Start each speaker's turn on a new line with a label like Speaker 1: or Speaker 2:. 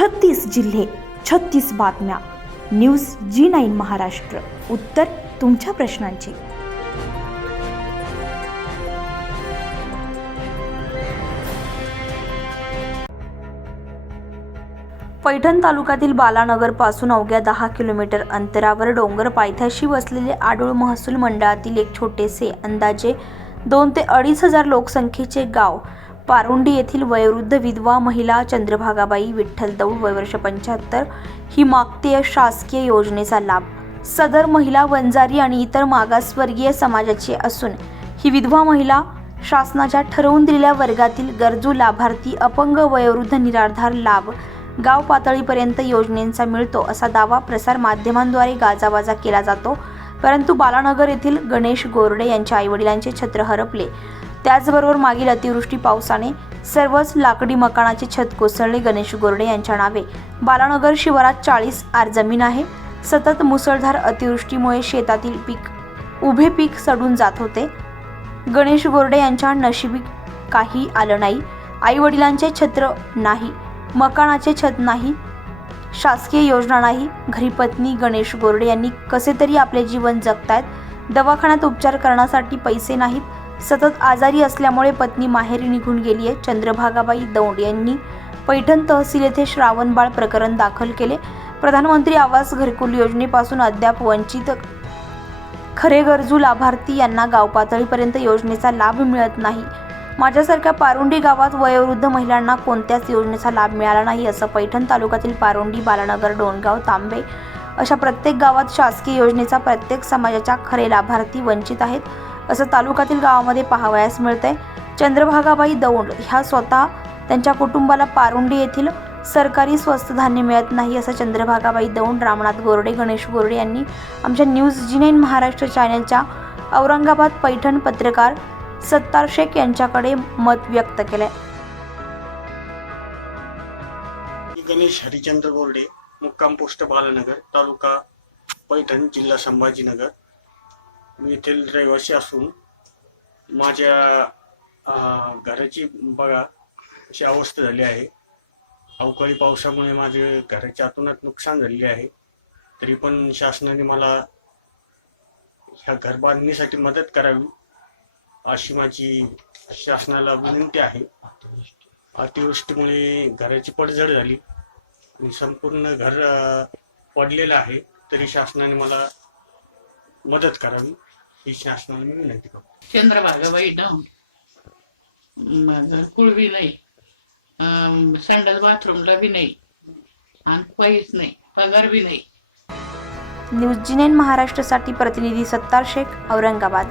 Speaker 1: छत्तीस जिल्हे छत्तीस बातम्या. News G nine Maharashtra. उत्तर तुमच्या प्रश्नांची. पैठण तालुक्यातील बालानगरपासून अवघ्या दहा किलोमीटर अंतरावर डोंगर पायथ्याशी वसलेले आडूळ महसूल मंडळातील एक छोटेसे अंदाजे दोन ते अडीच हजार लोकसंख्येचे गाव पारुंडी येथील वयोवृद्ध विधवा महिला चंद्रभागाबाई विठ्ठल दौड वयवर्ष पंच्याहत्तर ही मागते शासकीय योजनेचा लाभ. सदर महिला वंजारी आणि इतर मागासवर्गीय समाजाची असून ही विधवा महिला शासनाच्या ठरवून दिलेल्या वर्गातील गरजू लाभार्थी अपंग वयोवृद्ध निराधार लाभ गाव पातळीपर्यंत योजनेचा मिळतो असा दावा प्रसार माध्यमांद्वारे गाजावाजा केला जातो. परंतु बालानगर येथील गणेश गोरडे यांच्या आईवडिलांचे छत्र हरपले. त्याचबरोबर मागील अतिवृष्टी पावसाने सर्वच लाकडी मकानाचे छत कोसळले. गणेश गोरडे यांच्या नावे. बालानगर शिवारात चाळीस आर जमीन आहे. सतत मुसळधार अतिवृष्टीमुळे शेतातील पीक उभे पीक सडून जात होते. गणेश गोरडे यांच्या नशिबी काही आलं नाही. आई वडिलांचे छत्र नाही. मकानाचे छत नाही. शासकीय योजना नाही. घरी पत्नी गणेश गोरडे यांनी कसे तरी आपले जीवन जगतायत? दवाखान्यात उपचार करण्यासाठी पैसे नाहीत. सतत आजारी असल्यामुळे पत्नी माहेरी निघून गेली आहे. चंद्रभागाबाई दौंड यांनी पैठण तहसील येथे श्रावणबाळ प्रकरण दाखल केले. प्रधानमंत्री आवास घरकुल योजनेपासून अद्याप वंचित खरे गरजू लाभार्थी यांना गावपातळीपर्यंत योजनेचा लाभ मिळत नाही. माझ्यासारख्या पारुंडी गावात वयोवृद्ध महिलांना कोणत्याच योजनेचा लाभ मिळाला नाही असं पैठण तालुक्यातील पारुंडी बालानगर डोणगाव तांबे अशा प्रत्येक गावात शासकीय योजनेचा प्रत्येक समाजाच्या खरे लाभार्थी वंचित आहेत. असं तालुक्यातील गावामध्ये पाहावयास मिळतंय. चंद्रभागाबाई दौंड ह्या स्वतः त्यांच्या कुटुंबाला पारुंडी येथील सरकारी स्वस्त धान्य मिळत नाही असं चंद्रभागाबाई दौंड रामनाथ गोरडे गणेश गोरडे यांनी आमच्या न्यूज जी नाईन महाराष्ट्र चॅनलच्या औरंगाबाद पैठण पत्रकार सत्तार शेख यांच्याकडे मत व्यक्त केलंय.
Speaker 2: गणेश हरिचंद्र गोरडे मुक्काम पोस्ट बालनगर तालुका पैठण जिल्हा संभाजीनगर. मी येथील रहिवासी असून माझ्या घराची बघा अशी अवस्था झाली आहे. अवकाळी पावसामुळे माझे घराच्या आतूनच नुकसान झालेले आहे. तरी पण शासनाने मला ह्या घर बांधणीसाठी मदत करावी अशी माझी शासनाला विनंती आहे. अतिवृष्टीमुळे घराची पडझड झाली. आणि संपूर्ण घर पडलेलं आहे. तरी शासनाने मला मदत करावी. ही शासनाने मी विनंती करतो
Speaker 3: चंद्रभागाबाई डाऊन घरकुळ बी नाही. अं, संडास बाथरूमला बी नाही. आणि काहीच नाही. पगार बी नाही.
Speaker 1: न्यूज जी नाईन महाराष्ट्रासाठी प्रतिनिधी सत्तार शेख औरंगाबाद.